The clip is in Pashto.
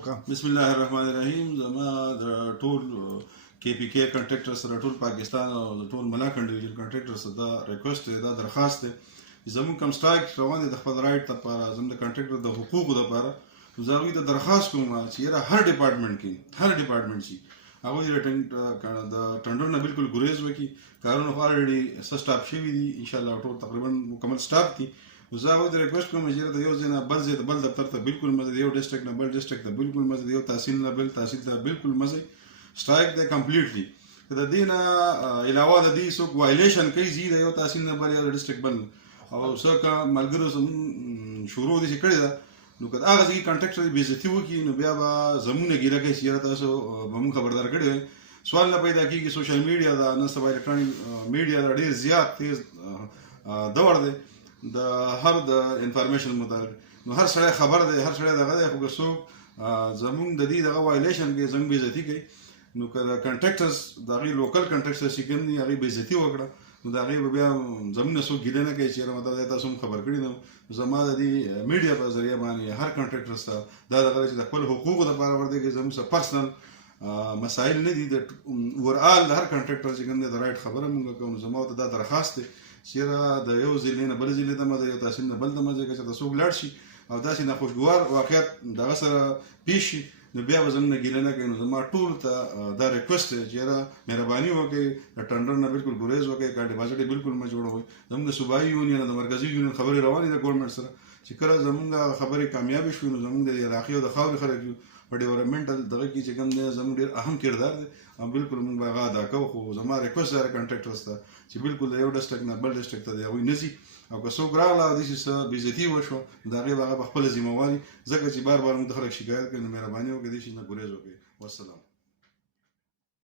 بسم الله الرحمن الرحیم. زما د ټول کې پی کې کنټراکټر سره ټول پاکستان او ټول ملاکنډ ډیویژن کنټراکټر سره دا ریکوست دی، دا درخواست دی زموږ کوم سټایک روان دي د خپل رایټ لپاره، زموږ د کنټراکټر د حقوقو لپاره. زه هغوی ته درخواست کوم چې یاره هر ډپارټمنټ چې هغوی د ټنډر نه بالکل ګریز وکړي. کارونه خو الریډي څه سټاپ شوي دي، انشاءالله ټول تقریبا مکمل سټاپ دي. زه هغوی ته ریکوست کوم چې د یو ځای نه بل ځای ته بل دفتر ته بالکل مزه، د یو ډسټرکټ نه بل ډسټرکټ ته بالکل مزه، د یو تحصیل نه بل تحصیل ته بالکل مزه. سټرایک دی کمپلیټلی. د دې نه علاوه د دې څوک وایلیشن کوي ځي د یو تحصیل نه بل، یو ډسټرکټ بل، او څوک ملګرو زموږ شروع دې چې کړې ده، نو که هغه ځای کنټراکټر بې عزتي وکړي نو بیا به زموږ نه ګیله کوي چې یاره تاسو به موږ خبردار کړي وی. سوال نه پیدا کېږي. سوشل میډیا دا نن سبا الکترونیک میډیا دا ډېر زیات تیز دور دی د هر د انفارمیشن مطابق. نو هر سړی خبر دی، هر سړی دغه دی، خو که څوک زموږ د دې دغه وایلیشن کوي، زموږ بې عزتي کوي، نو که د کنټراکټرز د هغې لوکل کنټراکټرز چې کوم دي هغې بې عزتي وکړه نو د هغې به بیا زموږ نه څوک ګیله نه کوي چې یاره مطلب دی تاسو هم خبر کړي نو. زما د دې میډیا په ذریعه باندې هر کنټراکټرز ته دا دغه چې د خپل حقوقو دپاره ورته کوي، زموږ څه پرسنل مسایل نه دي، د اوورآل د هر کنټراکټر چې کوم دی د رایټ خبره مونږ کوو. نو زما ورته دا درخواست دی چې یاره د یو ضلع نه بل ضلع ته مه ځه، یو تحصیل نه بل ته مه ځه. که چېرته څوک لاړ شي او داسې ناخوشګوار واقعیت دغه سره پیښ شي نو بیا به زموږ نه ګیله نه کوي. نو زما ټولو ته دا ریکوست دی چې یاره مهرباني وکړئ، د ټنډر نه بالکل ګریز وکړئ، کار ډپازټ یې بالکل مه جوړوئ. زموږ د صوبایي یونین او د مرکزي یونین خبرې روانې ده ګورنمنټ سره، چې کله زموږ خبرې کامیابې شوي نو زموږ د علاقې او د خاورې خلک یو په ډیولپمنټل دغه کې چې کوم دی زموږ ډېر اهم کردار دی او بالکل موږ به هغه ادا کوو. خو زما ریکوست دی کنټراکټرز ته چې بالکل د یو ډسټرکټ نه بل ډسټرکټ ته د هغوی نه ځي، او که څوک راغله او داسې څه بې عزتي وشوه نو د هغې به هغه په خپله ذمه واري، ځکه چې بار بار موږ ته خلک شکایت کوي. نو مهرباني وکړئ دې شي نه ګریز وکړئ. والسلام.